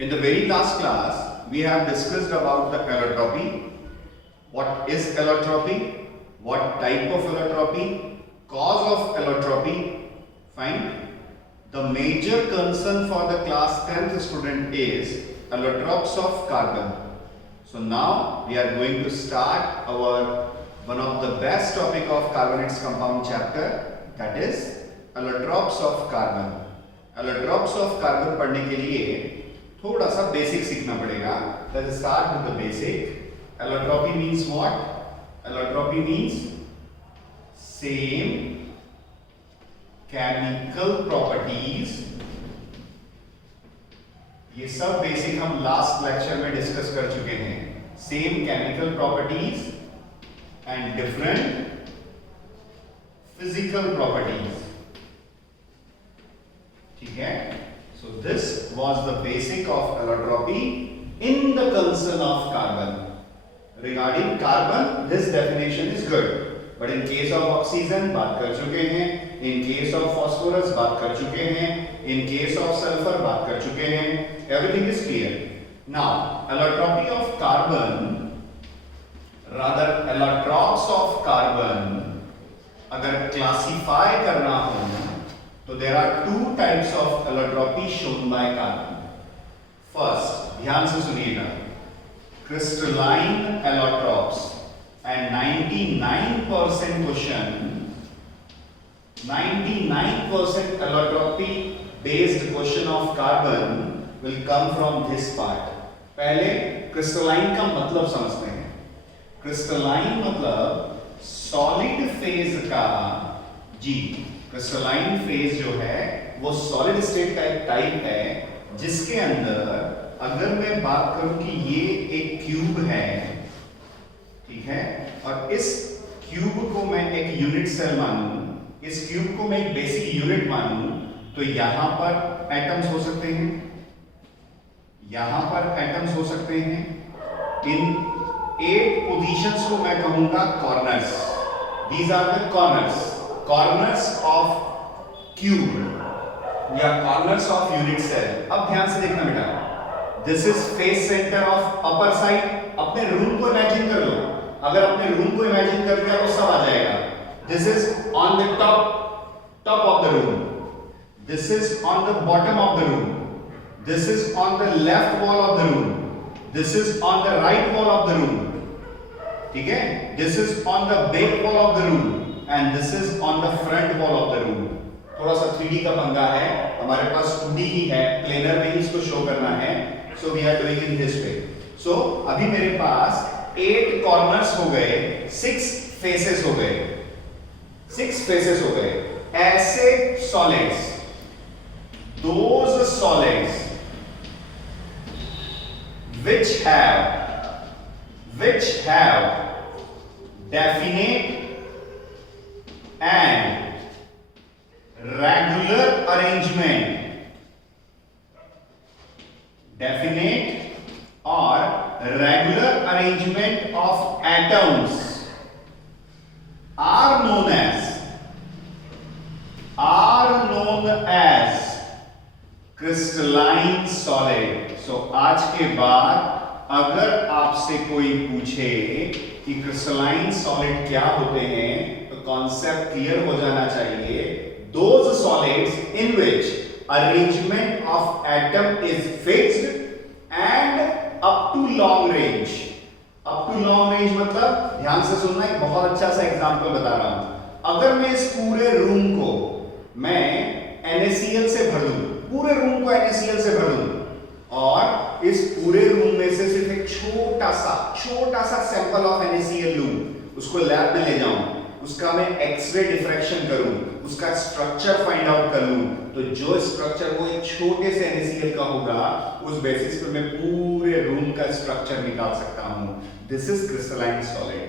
In the very last class, we have discussed about the allotropy. What is allotropy? What type of allotropy? Cause of allotropy. Fine. The major concern for the class 10th student is allotropes of carbon. So now we are going to start our one of the best topic of carbon its compound chapter, that is allotropes of carbon. Allotropes of carbon पढ़ने के लिए थोड़ा सा basic सीखना पड़ेगा. Let's start with the basic. Allotropy means what? Allotropy means same chemical properties. ये सब basic हम लास्ट लेक्चर में डिस्कस कर चुके हैं. Same chemical properties and different physical properties. ठीक है. So this was the basic of allotropy in the concern of carbon. Regarding carbon, this definition is good. But in case of oxygen बात कर चुके हैं. In case of phosphorus बात कर चुके हैं. In case of sulfur बात कर चुके हैं. Everything is clear. Now, allotropy of carbon, rather allotropes of carbon, अगर classify करना हो, तो there are two types of allotropy shown by carbon. First, ध्यान से सुनिएगा, crystalline allotropes, and 99% question, 99% allotropy based question of carbon will come from this part. पहले crystalline का मतलब समझते हैं. crystalline मतलब solid phase का जी. क्रिस्टलाइन फेज जो है वो सॉलिड स्टेट का एक टाइप है जिसके अंदर अगर मैं बात करूं कि ये एक क्यूब है, ठीक है, और इस क्यूब को मैं एक यूनिट सेल मानूं, इस क्यूब को मैं एक बेसिक यूनिट मानूं, तो यहां पर एटम्स हो सकते हैं, यहां पर एटम्स हो सकते हैं. इन 8 पोजीशंस को मैं कहूंगा corners. These are the corners of cube या corners of unit cell. अब ध्यान से देखना बेटा. This is face center of upper side. अपने रूम को इमेजिन कर लो. अगर अपने रूम को इमेजिन कर लिया तो सब आ जाएगा. This is on the top of the room. This is on the bottom of the room. This is on the left wall of the room. This is on the right wall of the room. ठीक है. This is on the back wall of the room. And this is on the front wall of the room. थोड़ा सा 3D का पंगा है, हमारे पास 2D ही है, planar में ही इसको शो करना है. So we are doing in this way. So अभी मेरे पास 8 कॉर्नर्स हो गए, 6 फेसेस हो गए, 6 फेसेस हो गए. ऐसे solids, those solids which have definite and regular arrangement, definite or regular arrangement of atoms are known as crystalline solid. So आज के बाद अगर आपसे कोई पूछे कि क्रिस्टलाइन सॉलिड क्या होते हैं, कॉन्सेप्ट क्लियर हो जाना चाहिए. Those solids in which arrangement of atom is fixed and up to long range. Up to long range मतलब ध्यान से सुनना, एक बहुत अच्छा सा एग्जांपल बता रहा हूं. अगर मैं इस पूरे रूम को मैं NaCl से भर दूं, पूरे रूम को NaCl से भर दूं, और इस पूरे रूम में से सिर्फ एक छोटा सा सैंपल ऑफ NaCl लूं, उसको लैब में ले जाऊं, उसका मैं एक्सरे डिफ्रैक्शन करूं, उसका स्ट्रक्चर फाइंड आउट कर लूं, तो जो स्ट्रक्चर वो एक छोटे से NaCl का होगा, उस बेसिस पे मैं पूरे रूम का स्ट्रक्चर निकाल सकता हूं. This is crystalline solid.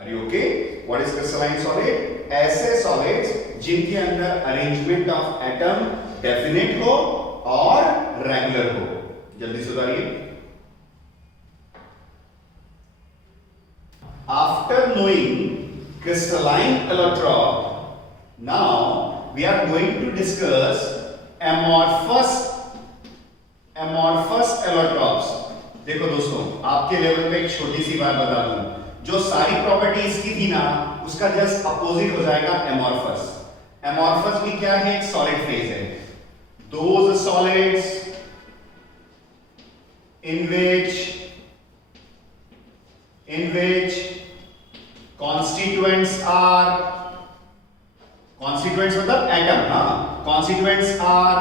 Are you okay? What is crystalline solid? ऐसे सॉलिड्स जिनके अंदर अरेंजमेंट ऑफ एटम डेफिनेट हो और रेगुलर हो. जल्दी सुधारिए. After knowing crystalline allotrope, now we are going to discuss amorphous amorphous allotropes. देखो दोस्तों, आपके लेवल पे एक छोटी सी बात बता दूं, जो सारी प्रॉपर्टी इसकी थी ना, उसका जस्ट अपोजिट हो जाएगा एमॉर्फस। एमॉर्फस भी क्या है? एक सॉलिड फेज है। Those solids in which constituents मतलब एटम, हाँ, constituents are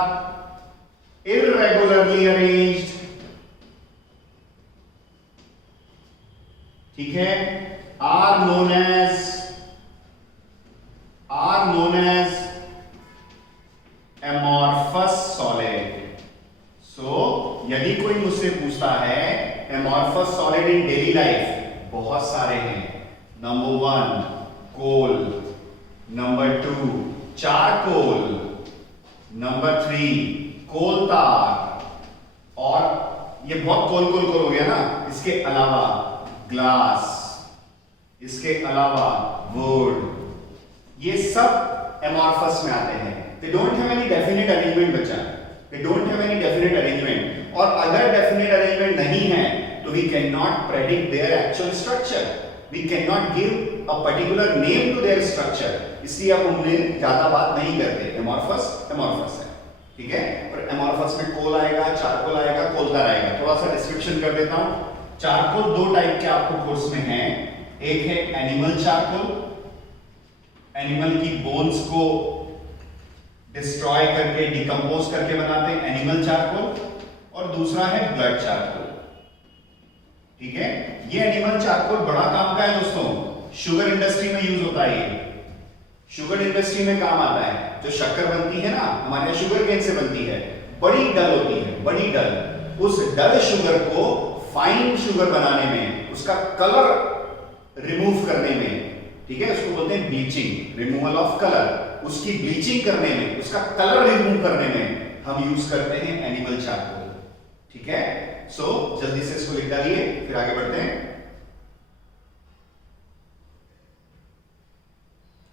irregularly arranged, ठीक है, are known as amorphous solid। सो यदि कोई मुझसे पूछता है amorphous solid in daily life, बहुत सारे हैं। नंबर 1 कोल, नंबर 2 चारकोल, नंबर 3 कोल तार, और ये बहुत कोल हो गया ना। इसके अलावा ग्लास, इसके अलावा वुड, ये सब एमॉर्फस में आते हैं। They don't have any definite arrangement बच्चा, they don't have any definite arrangement, और अगर definite arrangement नहीं है तो we cannot predict their actual structure, we cannot give a particular name to their structure, इसलिए आप उन्हें ज्यादा बात नहीं करते। एमॉर्फस है, ठीक है। पर एमॉर्फस में कोल आएगा, चारकोल आएगा, कोलतार आएगा। थोड़ा सा डिस्क्रिप्शन कर देता हूं। चारकोल दो टाइप के आपको कोर्स में है। एक है एनिमल चारकोल, एनिमल की बोन्स को डिस्ट्रॉय करके, डिकम्पोज करके बनाते हैं एनिमल चारकोल, और दूसरा है ब्लड चारकोल, ठीक है। ये एनिमल चारकोल बड़ा काम का है दोस्तों, शुगर इंडस्ट्री में यूज होता है। ये शुगर इंडस्ट्री में काम आता है। जो शक्कर बनती है ना, हमारे यहाँ शुगर केन से बनती है, बड़ी डल होती है, बड़ी डल। उस डल शुगर को फाइन शुगर बनाने में, उसका कलर रिमूव करने में, ठीक है, उसको बोलते हैं ब्लीचिंग, रिमूवल ऑफ कलर। उसकी ब्लीचिंग करने में, उसका कलर रिमूव करने में हम यूज करते हैं एनिमल चारकोल, ठीक है। सो जल्दी से इसको लिख डालिए, फिर आगे बढ़ते हैं।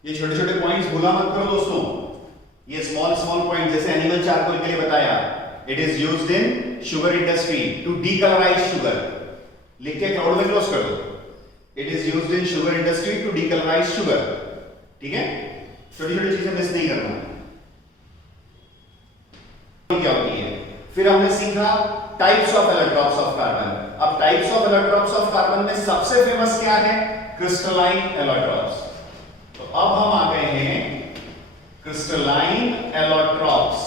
ये छोटे छोटे पॉइंट्स भूला मत करो दोस्तों, ये स्मॉल पॉइंट, जैसे एनिमल चारकोल के लिए बताया, it is used in sugar industry to decolourise sugar. लिख के क्लाउड में क्लोज कर दो। It is used in sugar industry to decolourise sugar, ठीक है। छोटी छोटी चीजें मिस नहीं करना। क्या होती है? फिर हमने सीखा types of allotropes of carbon. अब types of allotropes of carbon में सबसे फेमस क्या है? Crystalline allotropes. तो अब हम आ गए हैं क्रिस्टलाइन एलोट्रॉप्स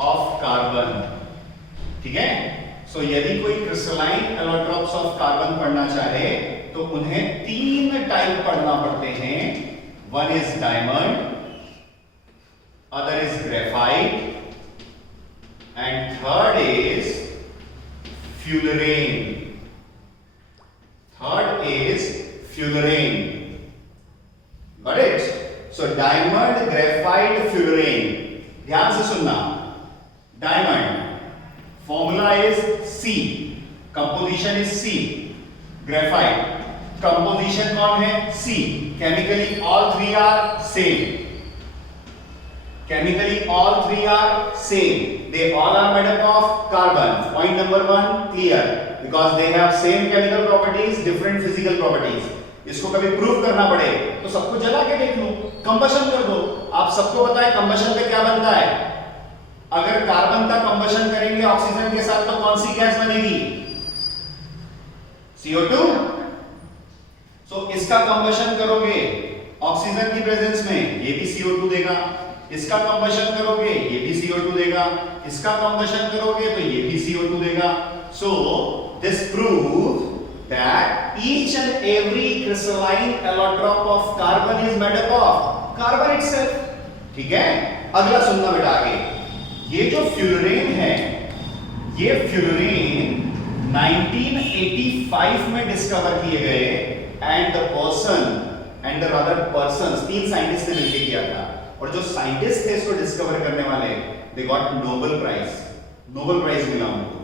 ऑफ कार्बन, ठीक है। सो यदि कोई क्रिस्टलाइन एलोट्रॉप्स ऑफ कार्बन पढ़ना चाहे तो उन्हें 3 टाइप पढ़ना पड़ते हैं। One is diamond, other is graphite, and third is fullerene. Got it? So diamond, graphite, fullerene. ध्यान से सुनना। Diamond formula is C, composition is C. Graphite composition कौन है? C. Chemically all three are same. They all are made up of carbon. Point number 1 clear, because they have same chemical properties, different physical properties. इसको कभी prove करना पड़े तो सबको जला के देख लो, कंबशन कर दो। आप सबको पता है कंबशन पे क्या बनता है? अगर कार्बन का कंबशन करेंगे ऑक्सीजन के साथ तो कौन सी गैस बनेगी? CO2। सो इसका कंबशन करोगे ऑक्सीजन की प्रेजेंस में, ये भी CO2 देगा। इसका कंबशन करोगे, ये भी CO2 देगा। इसका कंबशन करोगे तो ये भी CO2 देगा। So this prove that each and every crystalline allotrop of carbon is made up of carbon itself, ठीक है। अगला सुनना बेटा आगे। ये जो फ्यूलरेन है, ये फ्यूलरेन 1985 में डिस्कवर किए गए, एंड द पर्सन 3 साइंटिस्ट ने मिलकर किया था। और जो साइंटिस्ट थे इसको डिस्कवर करने वाले, दे गॉट नोबेल प्राइज मिला उनको,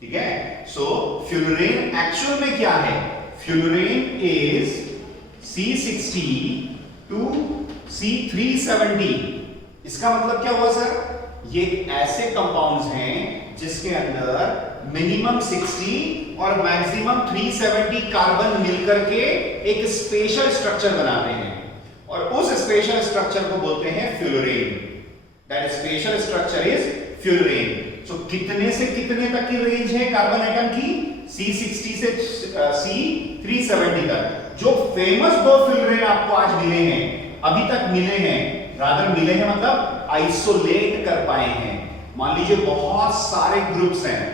ठीक है। सो फ्यूलरेन एक्चुअल में क्या है? Fullerene is C60 to C370। इसका मतलब क्या हुआ सर? ये ऐसे कंपाउंड्स हैं जिसके अंदर मिनिमम 60 और मैक्सिमम 370 कार्बन मिलकर के एक स्पेशल स्ट्रक्चर बनाते हैं और उस स्पेशल स्ट्रक्चर को बोलते हैं fullerene. That special structure is fullerene. So कितने से कितने तक की रेंज है कार्बन एटम की? C60 से C370 तक। जो फेमस दो फ्यूलरेन आपको आज मिले हैं, अभी तक मिले हैं, रादर मिले हैं मतलब आइसोलेट कर पाए हैं। मान लीजिए बहुत सारे ग्रुप्स हैं,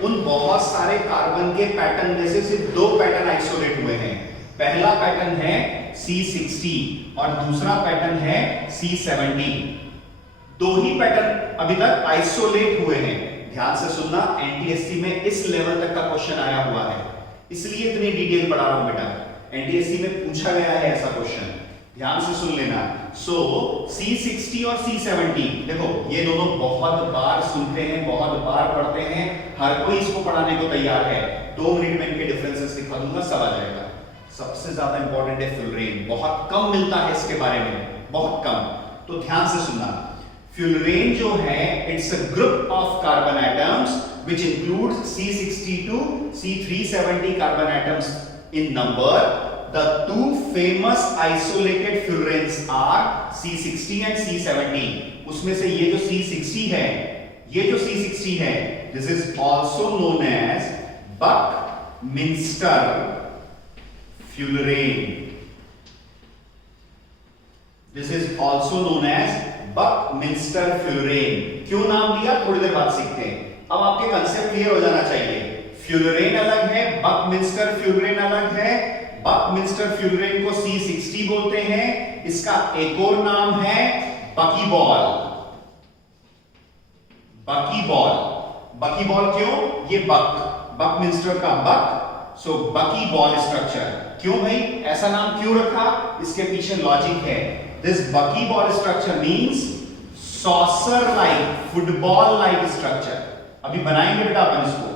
उन बहुत सारे कार्बन के पैटर्न में से सिर्फ दो पैटर्न आइसोलेट हुए हैं। पहला पैटर्न है C60 और दूसरा पैटर्न है C70। दो ही पैटर्न अभी तक आइसोलेट हुए हैं। ध्यान से सुनना, एनटीएससी में इस लेवल तक का क्वेश्चन आया हुआ है, इसलिए इतनी डिटेल पढ़ा रहा हूं बेटा। एनटीएससी में पूछा गया है ऐसा क्वेश्चन, ध्यान से सुन लेना। सो C60 और C70, देखो ये दोनों बहुत बार सुनते हैं, बहुत बार पढ़ते हैं, हर कोई इसको पढ़ाने को तैयार है। 2 मिनट में इनके डिफरेंसेस दिखा दूंगा, सब आ जाएगा। सबसे ज्यादा इंपॉर्टेंट है फ्यूलरेन, बहुत कम मिलता है इसके बारे में, बहुत कम। तो ध्यान से सुनना, फ्यूलरेन जो है it's a group of carbon atoms which includes C60 to C370 carbon atoms in number. The two famous isolated fullerenes are C60 and C70. उसमें से ये जो C60 है, this is also known as Buckminster fullerene. This is also known as Buckminster fullerene. क्यों नाम दिया, थोड़ी देर बाद सीखते हैं। अब आपके कंसेप्ट क्लियर हो जाना चाहिए। फ्यूलरेन अलग है, बकमिंस्टर फ्यूलरेन अलग है। बकमिंस्टर फ्यूलरेन को C60 बोलते हैं, इसका एक और नाम है बकीबॉल। बकीबॉल क्यों? ये बकमिंस्टर का बक, सो बकीबॉल स्ट्रक्चर। क्यों भाई ऐसा नाम क्यों रखा? इसके पीछे लॉजिक है। This buckyball structure means saucer like, football like structure. अभी बनाएंगे बेटा अपन इसको,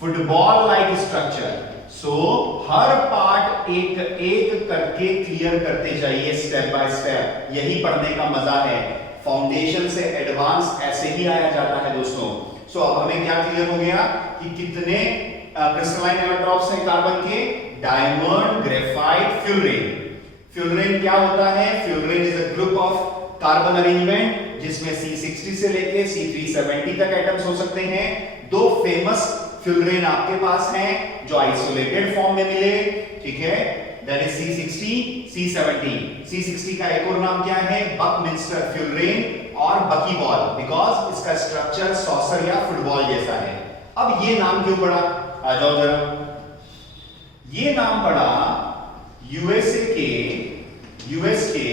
फुटबॉल लाइक स्ट्रक्चर। सो हर पार्ट एक एक करके क्लियर करते जाइए स्टेप बाय स्टेप, यही पढ़ने का मजा है। फाउंडेशन से एडवांस ऐसे ही आया जाता है दोस्तों। सो अब हमें क्या क्लियर हो गया कि कितने क्रिस्टलाइन एलोट्रॉप्स हैं कार्बन के? Diamond, graphite, fullerene. फ्यूलरेन क्या होता है? Fullerene is a group of carbon arrangement जिसमें C60 से लेके C370 तक एटम्स हो सकते हैं। दो फेमस फ्यूलरेन आपके पास हैं जो आइसोलेटेड फॉर्म में मिले, ठीक है, that is C60, C70। C60 का एक और नाम क्या है? बकमिंस्टर फ्यूलरेन और बकीबॉल, बिकॉज इसका स्ट्रक्चर सॉसर या फुटबॉल जैसा है। अब ये नाम क्यों पड़ा? आ जाओ जरा। ये नाम पड़ा यूएस के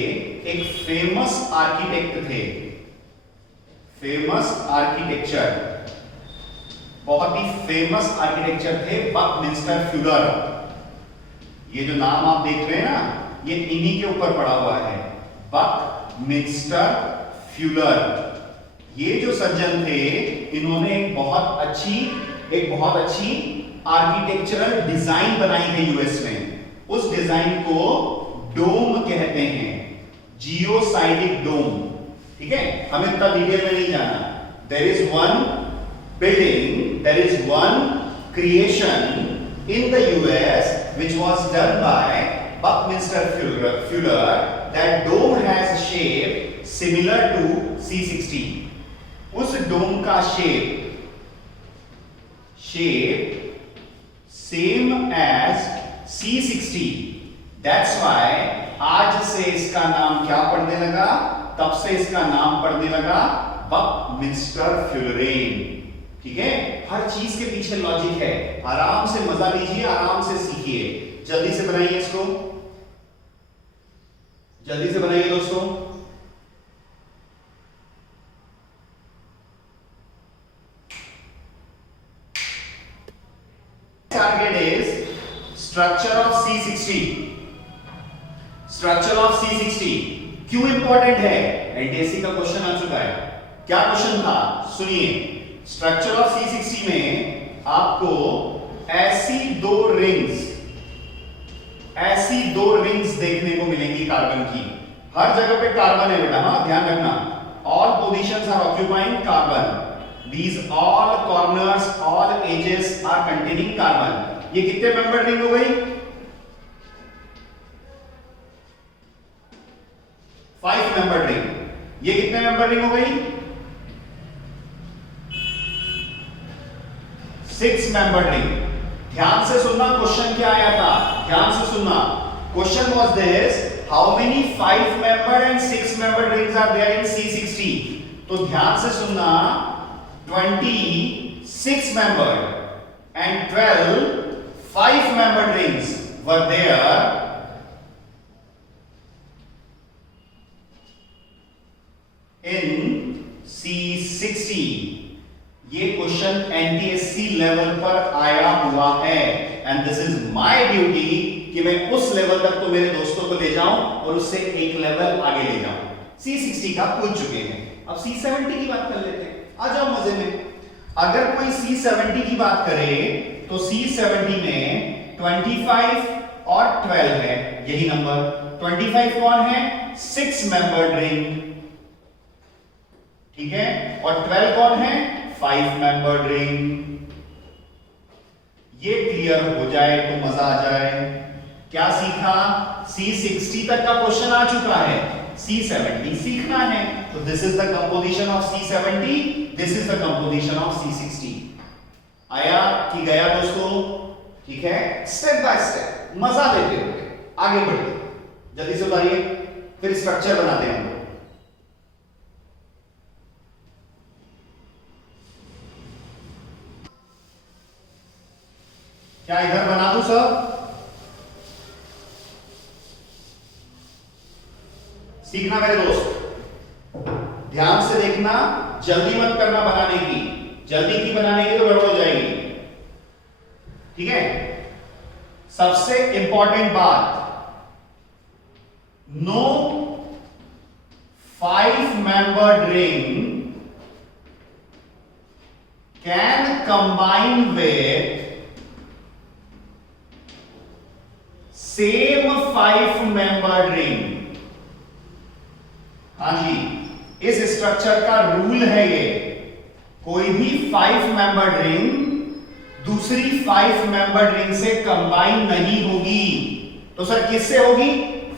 एक फेमस आर्किटेक्ट थे, बहुत ही फेमस आर्किटेक्चर थे, बकमिंस्टर फ्यूलर। ये जो नाम आप देख रहे हैं ना, ये इन्हीं के ऊपर पड़ा हुआ है, बकमिंस्टर फ्यूलर। ये जो सज्जन थे, इन्होंने एक बहुत अच्छी आर्किटेक्चरल डिजाइन बनाई है यूएस में। उस डिजाइन को डोम कहते हैं, जियोसाइडिक डोम। ठीक है, हमें इतना डिटेल में नहीं जाना। There is one building, there is one creation in the US which was done by Buckminster Fuller. That dome has a shape similar to C60. उस डोम का shape same as C60. That's why आज से इसका नाम क्या पढ़ने लगा? तब से इसका नाम पढ़ने लगा बकमिंस्टर फ्यूलरेन। ठीक है, हर चीज के पीछे लॉजिक है। आराम से मजा लीजिए, आराम से सीखिए। जल्दी से बनाइए इसको, जल्दी से बनाइए दोस्तों। Target is structure of C60। Structure of C60 क्यों इंपॉर्टेंट है? एनटीएससी का क्वेश्चन आ चुका है। क्या क्वेश्चन था? सुनिए। स्ट्रक्चर ऑफ C60 में आपको ऐसी दो रिंग्स देखने को मिलेंगी कार्बन की। हर जगह पे कार्बन है बेटा, हाँ ध्यान रखना। All positions are occupying carbon. these all corners, all edges are containing carbon. ये कितने मेंबर रिंग हो गई? 5 मेंबर रिंग। ये कितने मेंबर रिंग हो गई? 6 मेंबर रिंग। ध्यान से सुनना, क्वेश्चन क्या आया था, ध्यान से सुनना। Question was this, how many 5 member and 6 member rings are there in C60? तो ध्यान से सुनना, 26 member and 12 5 member rings were there in C60। ये क्वेश्चन एनटीएससी लेवल पर आया हुआ है and this is my duty कि मैं उस लेवल तक तो मेरे दोस्तों को ले जाऊं और उससे एक लेवल आगे ले जाऊं। C60 का पूछ चुके हैं, अब C70 की बात कर लेते हैं, आ जाओ मजे में। अगर कोई C70 की बात करे तो C70 में 25 और 12 है, यही नंबर। 25 कौन है? 6 मेंबर्ड रिंग, ठीक है, और 12 कौन है? 5 मेंबर्ड रिंग। ये क्लियर हो जाए तो मजा आ जाए। क्या सीखा? C60 तक का क्वेश्चन आ चुका है, C70 सीखना है। तो this is the composition of C70, this is the composition of C60। आया कि गया दोस्तों? ठीक है, स्टेप बाय स्टेप मजा लेते हुए आगे बढ़िए। जल्दी से उतारिए, फिर स्ट्रक्चर बनाते हैं हम लोग। क्या इधर बना दूं सब? सीखना मेरे दोस्त, ध्यान से देखना, जल्दी मत करना बनाने की, जल्दी की बनाने की तो गड़बड़ हो जाएगी, ठीक है। सबसे इंपॉर्टेंट बात, no 5 membered ring can combine with same 5 membered ring. हाँ जी, इस स्ट्रक्चर का रूल है ये, कोई भी 5 मेंबर्ड रिंग दूसरी 5 मेंबर्ड रिंग से कंबाइन नहीं होगी। तो सर किससे होगी?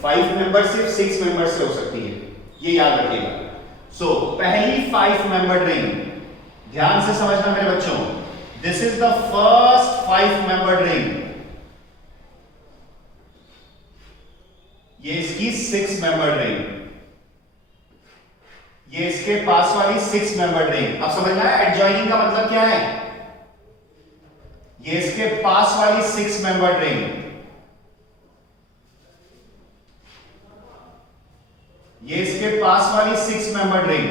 5 मेंबर सिर्फ 6 मेंबर से हो सकती है, ये याद रखिएगा। सो पहली 5 मेंबर्ड रिंग, ध्यान से समझना मेरे बच्चों, this is the first 5 membered ring. ये इसकी 6 मेंबर्ड रिंग, ये इसके पास वाली 6 मेंबर्ड रिंग। अब समझना है एडजॉइनिंग का मतलब क्या है? ये इसके पास वाली 6 मेंबर्ड रिंग, ये इसके पास वाली 6 मेंबर्ड रिंग,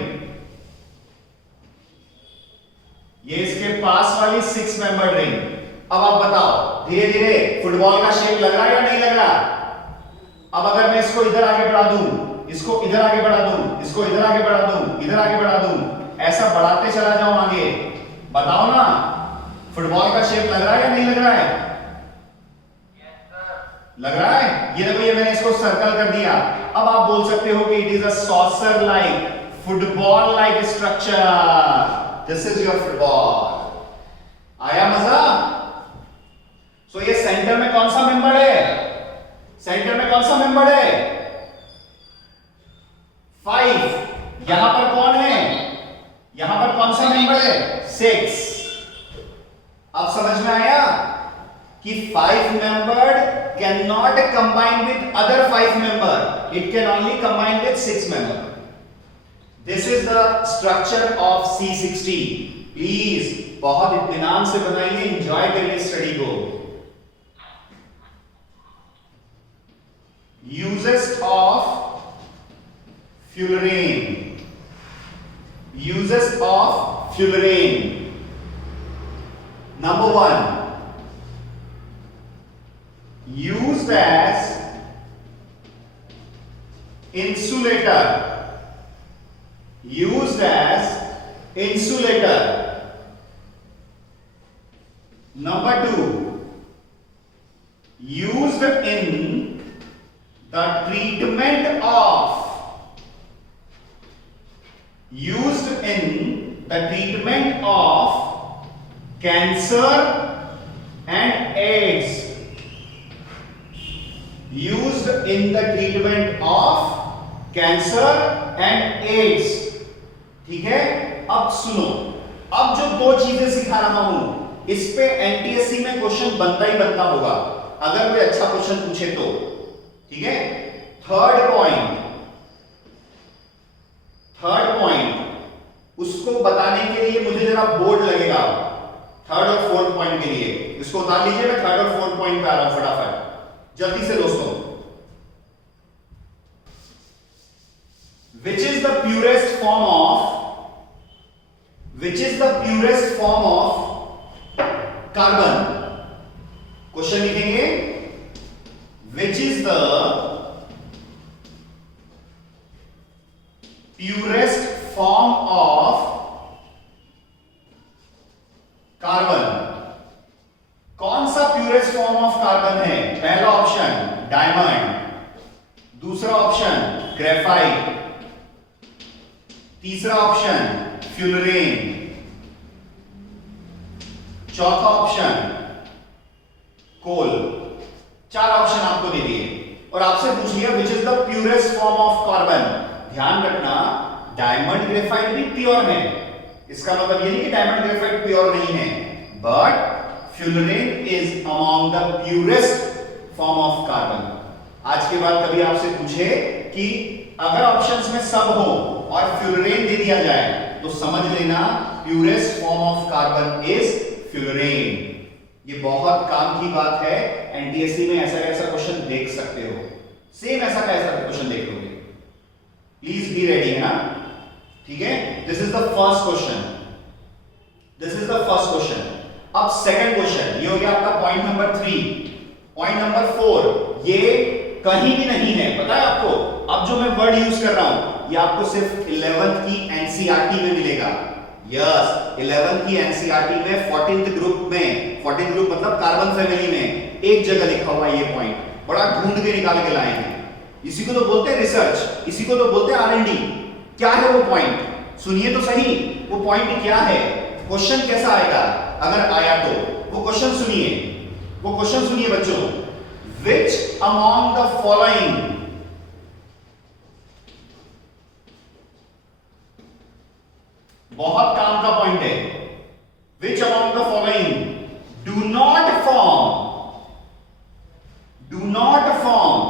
ये इसके पास वाली 6 मेंबर्ड रिंग। अब आप बताओ, धीरे धीरे फुटबॉल का शेप लग रहा है या नहीं लग रहा? अब अगर मैं इसको इधर आगे बढ़ा दूं, इसको इधर आगे बढ़ा दूं, इसको इधर आगे बढ़ा दूं, इधर आगे बढ़ा दूं, ऐसा बढ़ाते चला जाऊं आगे, बताओ ना, फुटबॉल का शेप लग रहा है या नहीं लग रहा है? लग रहा है। ये देखो, ये मैंने इसको सर्कल कर दिया। अब आप बोल सकते हो कि it is a saucer like, football like structure. This is your football. आया मजा? सो ये सेंटर में कौन सा मेंबर है? सेंटर में कौन सा मेंबर है? 5। यहां पर कौन है? यहां पर कौन सा मेंबर है? 6। अब समझ में आया कि 5 membered can not combine with other 5 member, it can only combine with 6 member. This is the structure of C60। Please बहुत इत्मीनान से बनाइए, एंजॉय करिए स्टडी को। Uses of fullerene. Uses of fullerene. Number 1, used as insulator. Used as insulator. Number 2, used in the treatment of, used in the treatment of cancer and AIDS, used in the treatment of cancer and AIDS. ठीक है, अब सुनो, अब जो दो चीजें सिखा रहा हूं इस पे एनटीएससी में क्वेश्चन बनता ही बनता होगा, अगर कोई अच्छा क्वेश्चन पूछे तो। ठीक है, थर्ड पॉइंट उसको बताने के लिए मुझे जरा बोर्ड लगेगा, थर्ड और फोर्थ पॉइंट के लिए। इसको उतार लीजिए, मैं थर्ड और फोर्थ पॉइंट पे आ रहा हूं फटाफट, जल्दी से दोस्तों। Which is the purest form of carbon? Question लिखेंगे, which is the purest form of carbon? कौन सा purest form of carbon है? पहला ऑप्शन डायमंड, दूसरा ऑप्शन ग्रेफाइट, तीसरा ऑप्शन फ्यूलरेन, चौथा ऑप्शन कोल। चार ऑप्शन आपको दे दिए और आपसे पूछ लिया which is the purest form of carbon. ध्यान रखना, डायमंड ग्रेफाइट भी प्योर है, इसका मतलब ये नहीं कि डायमंड ग्रेफाइट प्योर नहीं है, but fullerene is among the purest form of carbon. आज के बाद कभी आपसे पूछे कि अगर ऑप्शंस में सब हो और फ्यूलरेन दे दिया जाए तो समझ लेना purest form of carbon is fullerene. ये बहुत काम की बात है, एनटीएससी में ऐसा कैसा क्वेश्चन देख सकते हो, सेम ऐसा कैसा क्वेश्चन देख लोगे। प्लीज बी रेडी है ना। ठीक है, this is the first question. अब सेकंड क्वेश्चन, ये हो गया आपका पॉइंट नंबर 3। पॉइंट नंबर 4 ये कहीं भी नहीं है, पता है आपको। अब जो मैं वर्ड यूज कर रहा हूं ये आपको सिर्फ 11th की एनसीईआरटी में मिलेगा। यस, 11th की एनसीईआरटी में 14th ग्रुप में, 14th ग्रुप मतलब कार्बन फैमिली में एक जगह लिखा हुआ है ये पॉइंट, बड़ा ढूंढ के निकाल के लाए हैं। इसी को तो बोलते हैं रिसर्च, इसी को तो बोलते हैं आरएनडी। क्या है वो पॉइंट? सुनिए तो सही, वो पॉइंट क्या है, क्वेश्चन कैसा आएगा अगर आया तो। वो क्वेश्चन सुनिए बच्चों। Which among the following बहुत काम का पॉइंट है। Which among the following do not form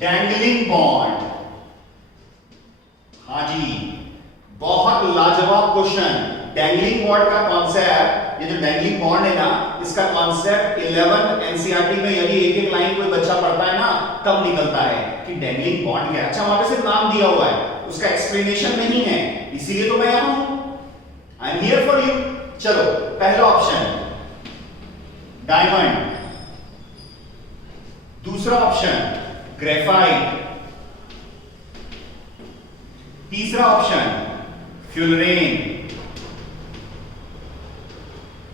dangling bond? हाँ जी, बहुत लाजवाब क्वेश्चन। डैंगलिंग बॉन्ड का कॉन्सेप्ट, ये जो डैंगलिंग बॉन्ड है ना, इसका कॉन्सेप्ट 11 एनसीईआरटी में यदि एक लाइन कोई बच्चा पढ़ता है ना तब निकलता है कि डैंगलिंग बॉन्ड क्या है। अच्छा, वहां पे सिर्फ नाम दिया हुआ है, उसका एक्सप्लेनेशन नहीं है, इसीलिए तो मैं यहां हूं। I am here for you. चलो, पहला ऑप्शन डायमंड, दूसरा ऑप्शन ग्रेफाइट, तीसरा ऑप्शन फ्यूलरेन,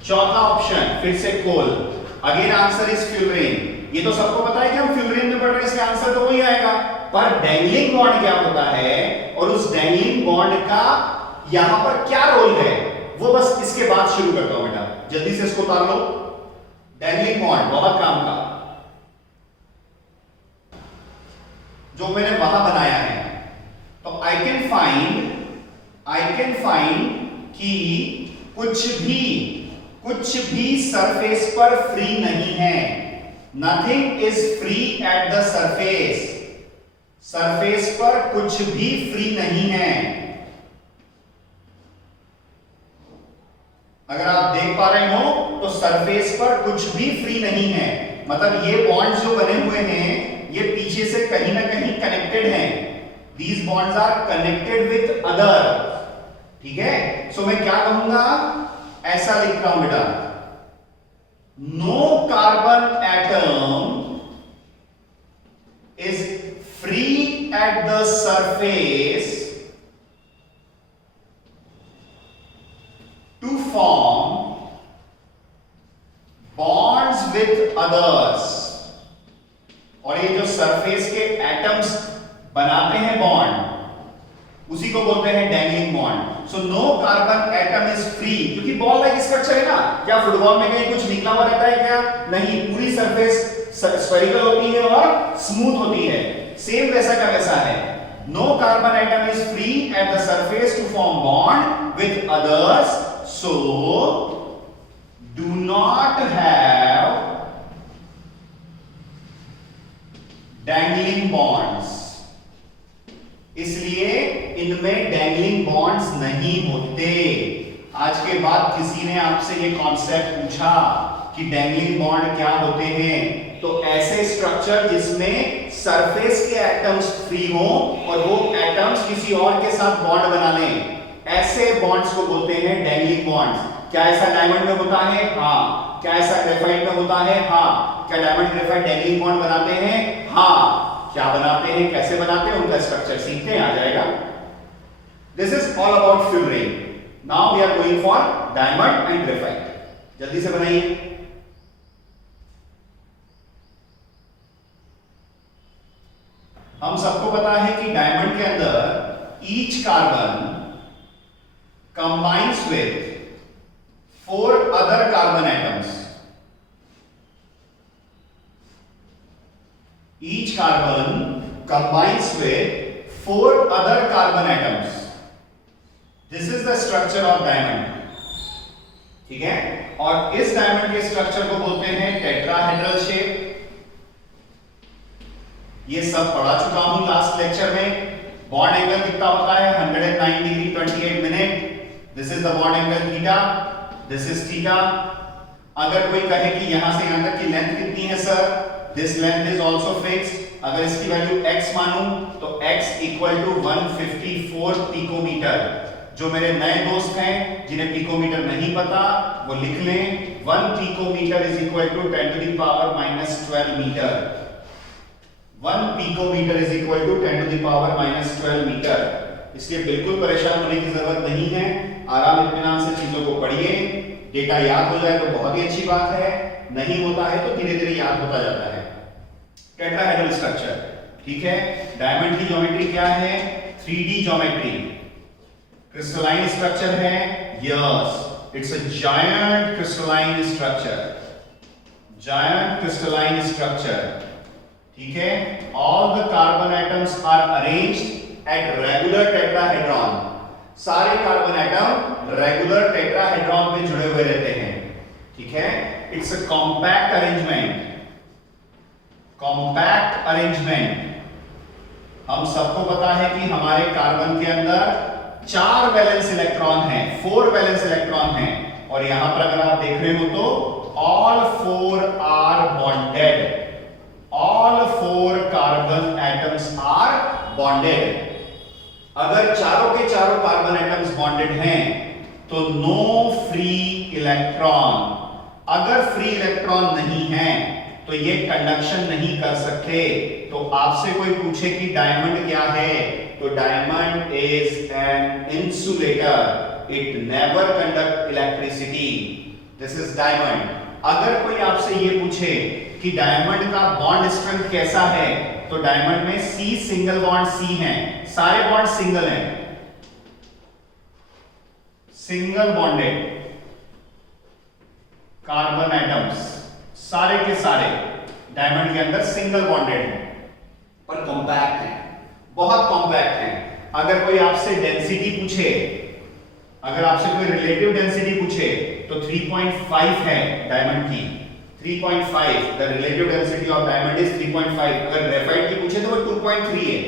चौथा ऑप्शन फिर से coal. Again answer is fullerene. ये तो सबको पता है कि हम फ्यूलरेन में पढ़ रहे हैं, इसका आंसर तो वही आएगा। पर डैंगलिंग बॉन्ड क्या होता है और उस डैंगलिंग बॉन्ड का यहां पर क्या रोल है, वो बस इसके बाद शुरू करता हूं बेटा, जल्दी से इसको उतार लो। डैंगलिंग बॉन्ड बहुत काम का, जो मैंने वहां बनाया है। तो आई कैन फाइंड कि कुछ भी सरफेस पर फ्री नहीं है। Nothing is free at the surface. Surface पर कुछ भी फ्री नहीं है। अगर आप देख पा रहे हो तो सरफेस पर कुछ भी फ्री नहीं है, मतलब ये बॉन्ड्स जो बने हुए हैं ये पीछे से कहीं ना कहीं कनेक्टेड हैं। These bonds are connected with other. ठीक है, सो मैं क्या कहूंगा, ऐसा लिख रहा हूं बेटा, no carbon atom is free at the surface to form bonds with others. और ये जो सरफेस के एटम्स बनाते हैं बॉन्ड, उसी को बोलते हैं dangling bond. So no carbon atom is free, क्योंकि बॉल लाइक स्ट्रक्चर है ना। क्या फुटबॉल में कहीं कुछ निकला हुआ रहता है क्या? नहीं, पूरी सरफेस स्फेरिकल होती है और स्मूथ होती है। सेम वैसा का वैसा है। No carbon atom is free at the surface to form bond with others, so do not have dangling bonds. इसलिए इनमें डैंगलिंग बॉन्ड्स नहीं होते। आज के बाद किसी ने आपसे ये कॉन्सेप्ट पूछा कि डैंगलिंग बॉन्ड क्या होते हैं, तो ऐसे स्ट्रक्चर जिसमें सरफेस के एटम्स फ्री हो और वो एटम्स किसी और के साथ बॉन्ड बना लें, ऐसे बॉन्ड्स को बोलते हैं डैंगलिंग बॉन्ड्स। क्या ऐसा डायमंड में होता है? हाँ। क्या ऐसा ग्रेफाइट में होता है? हाँ। क्या डायमंड ग्रेफाइट डैंगलिंग बॉन्ड बनाते हैं? हाँ। क्या बनाते हैं, कैसे बनाते हैं, उनका स्ट्रक्चर सीखते हैं, आ जाएगा। This is all about fullerene. Now we are going for diamond and graphite. जल्दी से बनाइए। हम सबको पता है कि डायमंड के अंदर each carbon combines with 4 other carbon atoms. Each carbon combines with 4 other carbon atoms. This is the structure of diamond. ठीक है? और इस डायमंड के स्ट्रक्चर को बोलते हैं टेट्राहेड्रल शेप। ये सब पढ़ा चुका हूं लास्ट लेक्चर में। बॉन्ड एंगल कितना होता है? 109 degree 28 minute. This is the bond angle theta, this is theta. अगर कोई कहे कि यहां से यहां तक की लेंथ कितनी है sir, this length is also fixed. अगर इसकी वैल्यू x मानूं तो x इक्वल टू 154 पिकोमीटर। जो मेरे नए दोस्त हैं जिन्हें पिकोमीटर नहीं पता वो लिख लें, 1 picometer is equal to 10 to the power -12 meter. 1 picometer is equal to 10 to the power -12 meter. इसलिए बिल्कुल परेशान होने की जरूरत नहीं है। आराम इत्मीनान से चीजों को पढ़िए। डेटा याद हो जाए तो बहुत ही अच्छी बात है, नहीं होता है तो धीरे धीरे याद होता जाता है। टेट्राहेड्रल स्ट्रक्चर, ठीक है। डायमंड की ज्योमेट्री क्या है? 3D geometry. क्रिस्टलाइन स्ट्रक्चर है, yes, it's a giant crystalline structure. Giant crystalline structure, ठीक है। All the carbon atoms are arranged at regular tetrahedron. सारे कार्बन एटम रेगुलर टेट्राहेड्रॉन में जुड़े हुए रहते हैं, ठीक है। It's a compact arrangement. Compact arrangement. हम सबको पता है कि हमारे कार्बन के अंदर 4 वैलेंस इलेक्ट्रॉन हैं, 4 वैलेंस इलेक्ट्रॉन हैं, और यहां पर अगर आप देख रहे हो तो all 4 are bonded. All 4 carbon atoms are bonded. अगर चारों के चारों कार्बन एटम्स बॉन्डेड हैं तो नो फ्री इलेक्ट्रॉन। अगर फ्री इलेक्ट्रॉन नहीं है तो ये कंडक्शन नहीं कर सकते। तो आपसे कोई पूछे कि डायमंड क्या है, तो diamond is an insulator, it never conduct electricity. This is diamond. अगर कोई आपसे ये पूछे कि डायमंड का बॉन्ड स्ट्रेंथ कैसा है, तो डायमंड में C सिंगल बॉन्ड C है, सारे बॉन्ड सिंगल हैं, सिंगल बॉन्डेड कार्बन एटम्स, सारे के सारे डायमंड के अंदर सिंगल बॉन्डेड हैं और कॉम्पैक्ट हैं, बहुत कॉम्पैक्ट हैं। अगर कोई आपसे डेंसिटी पूछे, अगर आपसे कोई रिलेटिव डेंसिटी पूछे तो 3.5 है डायमंड की, 3.5। The relative density of diamond is 3.5। अगर ग्रेफाइट की पूछे तो वो 2.3 है।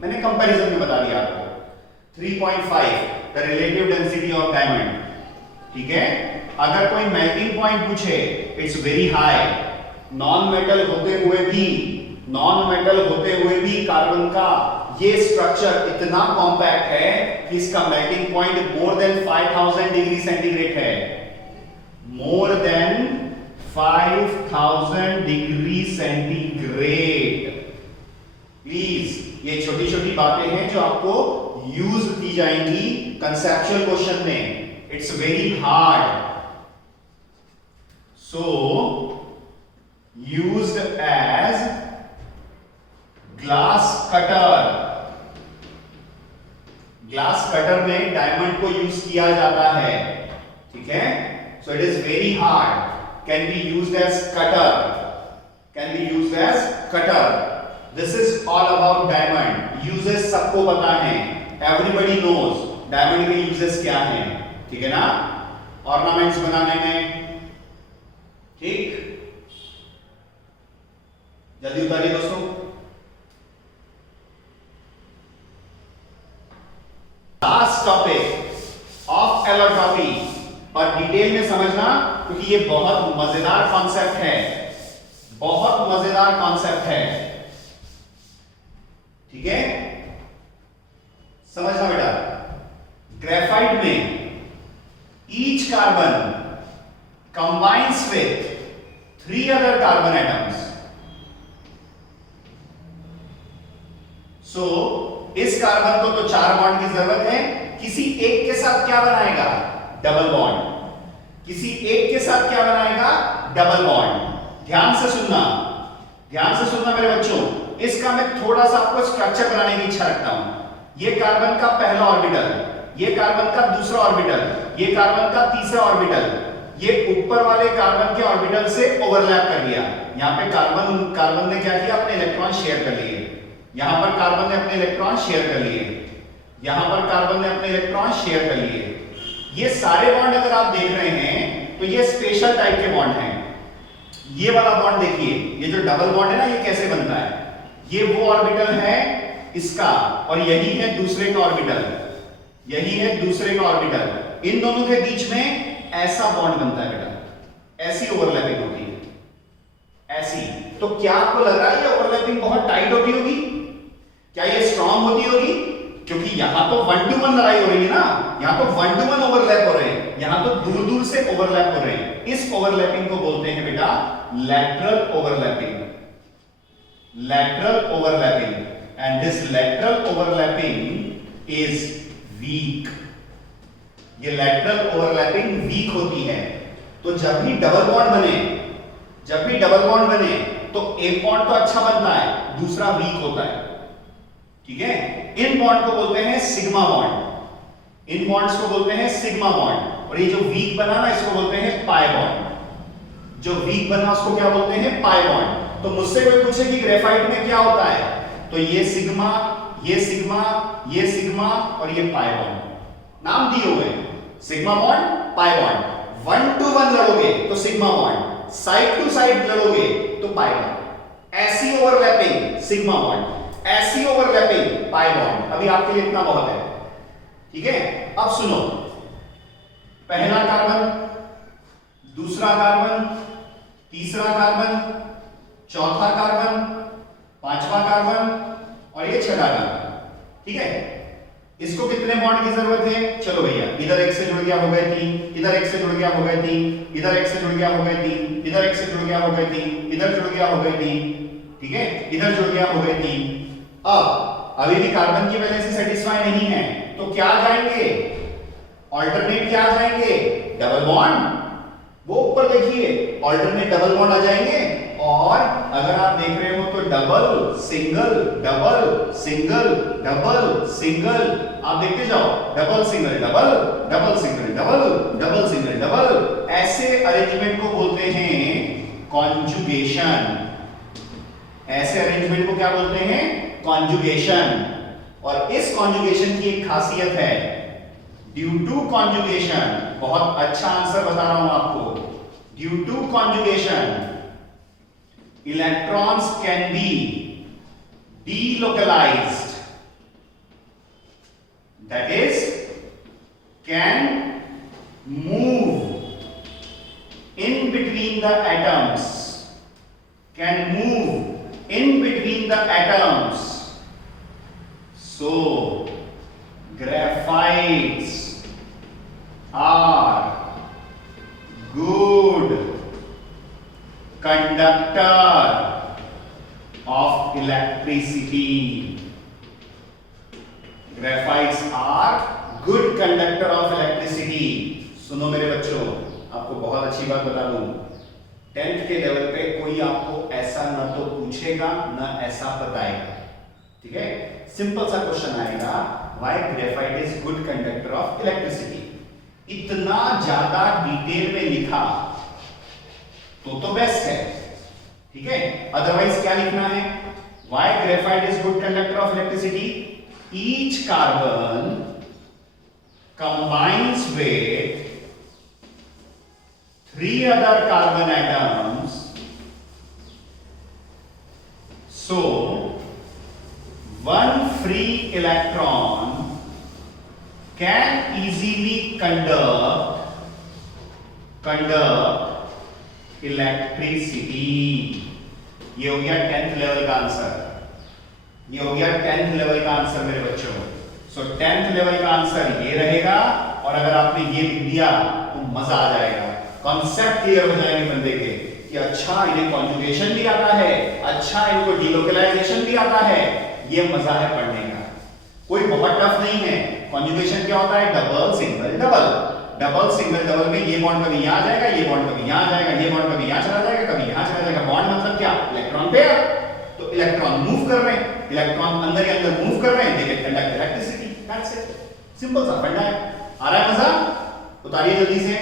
मैंने कंपैरिजन में बता दिया आपको। 3.5 the relative density of diamond, ठीक है। अगर कोई मेल्टिंग पॉइंट पूछे, it's very high. Non metal होते हुए भी कार्बन का ये स्ट्रक्चर इतना कॉम्पैक्ट है कि इसका melting point more than 5000 degree centigrade है, more than 5000 degree centigrade. Please ये छोटी छोटी बातें हैं जो आपको यूज की जाएंगी कंसेप्चुअल क्वेश्चन में। It's very hard, so used as glass cutter. Glass cutter में डायमंड को यूज किया जाता है, ठीक है। So it is very hard, can be used as cutter, can be used as cutter. This is all about diamond. Uses सबको पता है, एवरीबॉडी नोज डायमंड के यूजेस क्या हैं, ठीक है ना, ऑर्नामेंट्स बनाने में, ठीक। जल्दी उतारिए दोस्तों। लास्ट टॉपिक ऑफ एलोट्रॉपी, और डिटेल में समझना क्योंकि ये बहुत मजेदार कॉन्सेप्ट है, बहुत मजेदार कॉन्सेप्ट है, ठीक है। समझना बेटा, ग्रेफाइट में each carbon combines with 3 other carbon atoms. So इस कार्बन को तो 4 बॉन्ड की जरूरत है, किसी एक के साथ क्या बनाएगा, डबल बॉन्ड, किसी एक के साथ क्या बनाएगा, डबल बॉन्ड। ध्यान से सुनना, ध्यान से सुनना मेरे बच्चों, इसका मैं थोड़ा सा आपको स्ट्रक्चर बनाने की इच्छा रखता हूं। ये कार्बन का पहला ऑर्बिटल, ये कार्बन का दूसरा ऑर्बिटल, ये कार्बन का तीसरा ऑर्बिटल, ये ऊपर वाले कार्बन के ऑर्बिटल से ओवरलैप कर लिया। यहां पे कार्बन ने क्या किया, अपने इलेक्ट्रॉन शेयर कर लिए, यहां पर कार्बन ने अपने इलेक्ट्रॉन शेयर कर लिए, यहां पर कार्बन ने अपने इलेक्ट्रॉन शेयर कर लिए। ये सारे बॉन्ड अगर आप देख रहे हैं तो ये स्पेशल टाइप के बॉन्ड हैं। ये वाला बॉन्ड देखिए, ये जो डबल बॉन्ड है ना, ये कैसे बनता है, ये वो ऑर्बिटल है इसका, और यही है दूसरे का ऑर्बिटल, यही है दूसरे का ऑर्बिटल। इन दोनों के बीच में ऐसा बॉन्ड बनता है बेटा, ऐसी ओवरलैपिंग होती है, ऐसी। तो क्या आपको लग रहा है ये ओवरलैपिंग बहुत टाइट होती होगी, क्या ये स्ट्रांग होती होगी? क्योंकि यहां तो 1 to 1 लड़ाई हो रही है ना, यहां तो 1 to 1 ओवरलैप हो रहे हैं, यहां तो दूर दूर से ओवरलैप हो रहे हैं। इस ओवरलैपिंग को बोलते हैं बेटा lateral overlapping, lateral overlapping, and this lateral overlapping is weak. ये लैटरल ओवरलैपिंग वीक होती है। तो जब भी डबल बॉन्ड बने, जब भी डबल बॉन्ड बने तो एक बॉन्ड तो अच्छा बनता है, दूसरा वीक होता है, ठीक है। इन बॉन्ड को बोलते हैं सिग्मा बॉन्ड, इन बॉन्ड्स को बोलते हैं सिग्मा बॉन्ड, और ये जो वीक बना ना, इसको बोलते हैं पाई बॉन्ड। जो वीक बना उसको क्या बोलते हैं, पाई बॉन्ड। तो मुझसे कोई पूछे कि ग्रेफाइट में क्या होता है, तो ये सिग्मा, ये सिग्मा, ये सिग्मा और ये पाई बॉन्ड नाम दिए हुए, sigma bond, pi bond. 1 to 1 लड़ोगे तो sigma bond, side to side लड़ोगे तो पाई बॉन्ड। ऐसी ओवरलैपिंग सिग्मा बॉन्ड, ऐसी ओवरलैपिंग पाई बॉन्ड। अभी आपके लिए इतना बहुत है, ठीक है। अब सुनो, पहला कार्बन, दूसरा कार्बन, तीसरा कार्बन, चौथा कार्बन, पांचवा कार्बन और ये छठा कार्बन, ठीक है। इसको कितने बॉन्ड की जरूरत है, चलो भैया, इधर एक से जुड़ गया हो गए 3, इधर एक से जुड़ गया हो गए 3, इधर एक से जुड़ गया हो गए 3, इधर एक से जुड़ गया हो गए 3, इधर जुड़ गया हो गए 3, ठीक है, इधर जुड़ गया हो गए 3। अब अभी भी कार्बन की वैलेंसी सेटिस्फाई नहीं है, तो क्या आ जाएंगे, ऑल्टरनेट क्या आ जाएंगे, डबल बॉन्ड। वो ऊपर देखिए, ऑल्टरनेट डबल बॉन्ड आ जाएंगे। और अगर आप देख रहे हो तो double single, double single, double single, आप देखते जाओ, double single double, double single double, double single double. ऐसे अरेंजमेंट को बोलते हैं कॉन्जुगेशन। ऐसे अरेंजमेंट को क्या बोलते हैं, कॉन्जुगेशन। और इस कॉन्जुगेशन की एक खासियत है, ड्यू टू कॉन्जुगेशन, बहुत अच्छा आंसर बता रहा हूं आपको, due to conjugation electrons can be delocalized, that is can move in between the atoms, can move in between the atoms. So graphites are good conductor of electricity. Graphites are good conductor of electricity. सुनो मेरे बच्चों, आपको बहुत अच्छी बात बता दूं, 10th के लेवल पे कोई आपको ऐसा ना तो पूछेगा ना ऐसा बताएगा, ठीक है। सिंपल सा क्वेश्चन आएगा, why graphite is good conductor of electricity. इतना ज्यादा डिटेल में लिखा तो बेस्ट है, ठीक है। अदरवाइज क्या लिखना है, why graphite is good conductor of electricity, each carbon combines with 3 other carbon atoms, so one free electron can easily conduct electricity। ये हो गया 10th लेवल का आंसर, ये हो गया 10th लेवल का आंसर मेरे बच्चों। सो 10th लेवल का आंसर ये रहेगा, और अगर आपने ये लिख दिया तो मजा आ जाएगा, कॉन्सेप्ट क्लियर हो जाएंगे बंदे के कि अच्छा इन्हें कॉन्जुगेशन भी आता है, अच्छा इनको डिलोकलाइजेशन भी आता है, ये मजा है पढ़ने का। कोई बहुत टफ नहीं है। कॉन्जुगेशन क्या होता है, double single double, double single double में ये बॉन्ड कभी यहां जाएगा, ये बॉन्ड कभी यहां जाएगा, ये बॉन्ड कभी यहां चला जाएगा, कभी यहां चला जाएगा। बॉन्ड मतलब क्या, इलेक्ट्रॉन पेयर, तो इलेक्ट्रॉन मूव कर रहे हैं, इलेक्ट्रॉन अंदर ही अंदर मूव कर रहे हैं, they can conduct electricity. That's it, simple सा फंडा है। आ रहा है मजा, उतारिए जल्दी से।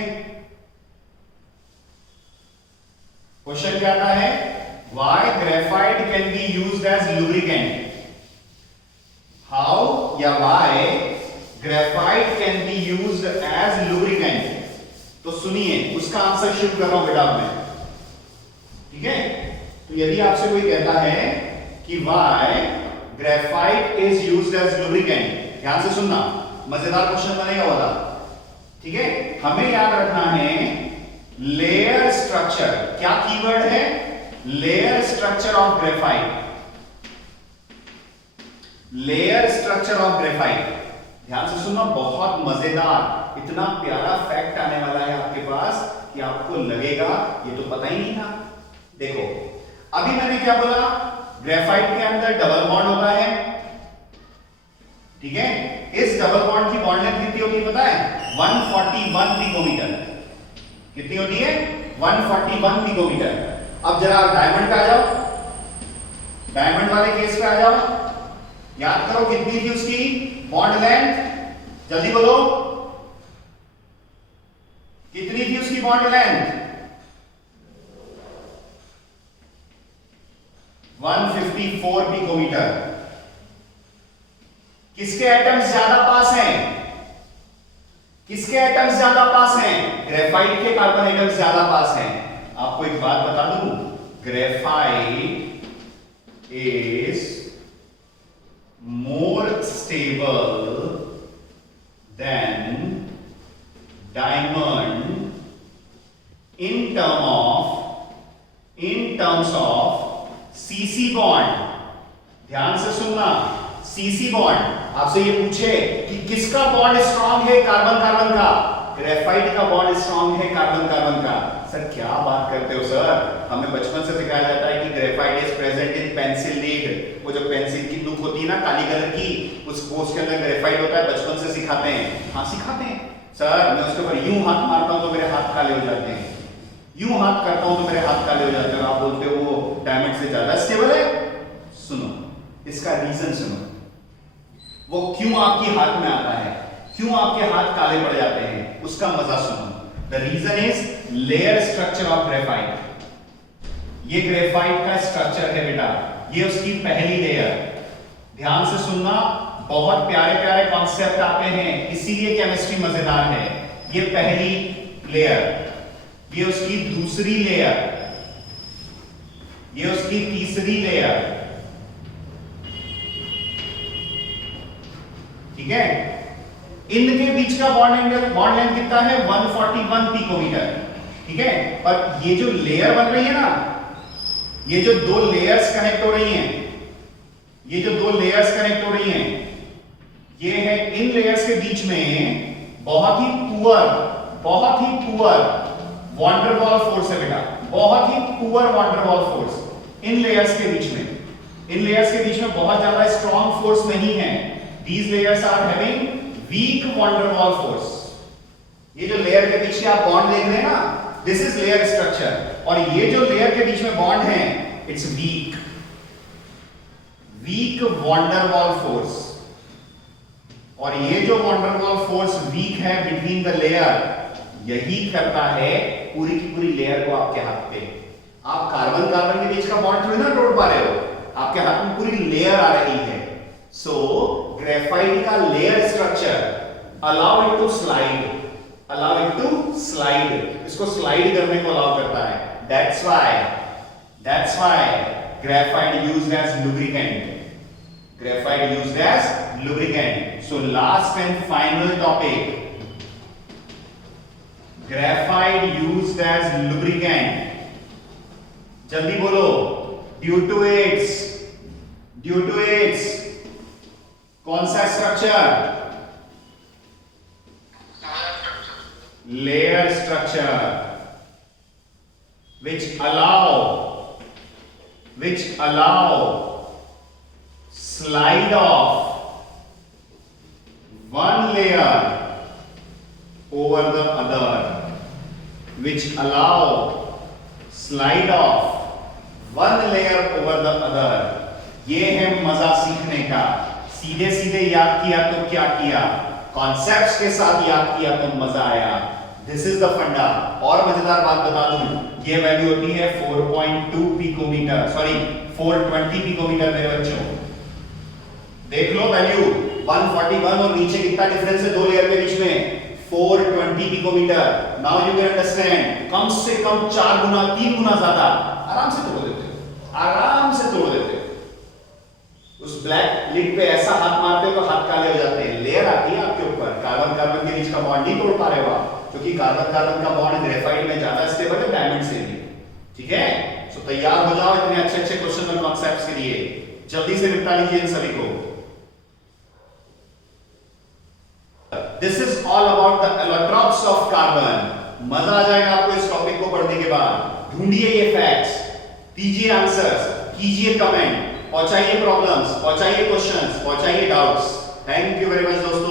क्वेश्चन क्या आता है, why graphite can be used as lubricant, how या why graphite can be used as lubricant. तो सुनिए, उसका आंसर शुरू कर रहा हूं बेटा मैं, ठीक है। तो यदि आपसे कोई कहता है कि why graphite is used as lubricant, ध्यान से सुनना, मजेदार क्वेश्चन बनेगा वाला, ठीक है। हमें याद रखना है लेयर स्ट्रक्चर, क्या कीवर्ड है, layer structure of graphite, layer structure of graphite. ध्यान से सुनना, बहुत मजेदार, इतना प्यारा फैक्ट आने वाला है आपके पास कि आपको लगेगा ये तो पता ही नहीं था। देखो, अभी मैंने क्या बोला, ग्रेफाइट के अंदर डबल बॉन्ड होता है, ठीक है। इस डबल बॉन्ड की बॉन्ड लेंथ कितनी होती है पता है, 141 पिकोमीटर। कितनी होती है, 141 पिकोमीटर। अब जरा डायमंड पे आ जाओ, डायमंड वाले केस पे आ जाओ, याद करो कितनी थी उसकी बॉन्ड लेंथ, जल्दी बोलो कितनी थी उसकी बॉन्ड लेंथ, 154 पिकोमीटर। किसके एटम्स ज्यादा पास हैं, किसके एटम्स ज्यादा पास हैं, ग्रेफाइट के कार्बन एटम्स ज्यादा पास हैं। आपको एक बात बता दूं, graphite is more stable than diamond in terms of CC bond। ध्यान से सुनना, CC बॉन्ड, आपसे ये पूछे कि किसका बॉन्ड स्ट्रांग है कार्बन कार्बन का, ग्रेफाइट का बॉन्ड स्ट्रांग है कार्बन कार्बन का। सर क्या बात करते हो सर, हमें बचपन से सिखाया जाता है कि graphite is present in pencil lead, वो जो पेंसिल की नोक होती है ना काली कलर की, उसके अंदर ग्रेफाइट होता है, बचपन से सिखाते हैं। हाँ सिखाते हैं सर, मैं उसके ऊपर यूं हाथ मारता हूं तो मेरे हाथ काले हो जाते हैं, यूं हाथ करता हूं तो मेरे हाथ काले हो जाते हैं, आप बोलते हो वो डायमंड से ज्यादा स्टेबल है। सुनो इसका रीजन, सुनो वो क्यों आपकी हाथ में आता है, क्यों आपके हाथ काले पड़ जाते हैं, उसका मजा सुनो। The reason is layer structure of graphite. ये ग्रेफाइट का स्ट्रक्चर है बेटा, ये उसकी पहली लेयर। ध्यान से सुनना, बहुत प्यारे प्यारे कॉन्सेप्ट आते हैं, इसीलिए केमिस्ट्री मजेदार है। ये पहली लेयर, ये उसकी दूसरी लेयर, ये उसकी तीसरी लेयर, ठीक है। इनके बीच का बॉन्ड लेंथ कितना है, 141 पिकोमीटर, ठीक है। और ये जो लेयर बन रही है ना, ये जो दो लेयर्स कनेक्ट हो रही हैं, ये जो दो लेयर्स कनेक्ट हो रही हैं, ये है इन लेयर्स के बीच में बहुत ही पुअर वॉन्डरवॉल फोर्स है बेटा, बहुत ही poor van der Waals force in layers के बीच में। इन लेयर्स के बीच में बहुत ज्यादा स्ट्रॉन्ग फोर्स नहीं है। These layers are having weak van der Waal force। ये जो लेयर के बीच में आप बॉन्ड देख रहे हैं ना, दिस इज लेयर स्ट्रक्चर, और ये जो लेयर के बीच में बॉन्ड है, it's weak van der Waal force। और ये जो van der Waal force weak है बिटवीन द लेयर, यही करता है पूरी की पूरी लेयर को आपके हाथ पे। आप कार्बन कार्बन के बीच का बॉन्ड थोड़ी ना तोड़ पा रहे हो, आपके हाथ में पूरी लेयर आ रही है। सो ग्रेफाइट का layer structure allow it to slide, allow it to slide, इसको स्लाइड करने को अलाउ करता है। That's why graphite used as lubricant, graphite used as lubricant. So last and final topic, graphite used as lubricant. जल्दी बोलो। due to its कौन सा structure? layer structure which allow slide off one layer over the other, which allow slide off one layer over the other. ये है मजा सीखने का। सीधे सीधे याद किया तो क्या किया, कॉन्सेप्ट्स के साथ याद किया तो मजा आया। दिस इज द फंडा। और मजेदार बात बता दूं, ये वैल्यू होती है 4.2 पिकोमीटर, सॉरी 420 पिकोमीटर मेरे बच्चों। देख लो वैल्यू 141 और नीचे कितना डिफरेंस है दो लेयर के बीच में, 420 picometre. Now you can understand, कम से कम 4 गुना 3 गुना ज्यादा आराम से तोड़ देते हो, आराम से तोड़ देते हो। उस ब्लैक लिड पे ऐसा हाथ मारते हो तो हाथ काले हो जाते हैं। लेयर आती है आपके ऊपर, कार्बन कार्बन के बीच का बॉन्ड नहीं तोड़ पा रहे हो आप, क्योंकि कार्बन कार्बन का बॉन्ड ग्रेफाइट में ज्यादा स्टेबल है डायमंड से भी। ठीक है, सो तैयार हो जाओ इतने अच्छे अच्छे क्वेश्चन और कॉन्सेप्ट्स के लिए। जल्दी से निपटा लीजिए इन सभी को। This is all about the allotropes of carbon. मजा आ जाएगा आपको इस टॉपिक को पढ़ने के बाद। ढूंढिए ये फैक्ट्स, दीजिए आंसर्स, कीजिए कमेंट, पहुंचाइए प्रॉब्लम्स, पहुंचाइए क्वेश्चंस, पहुंचाइए doubts. Thank you very much दोस्तों।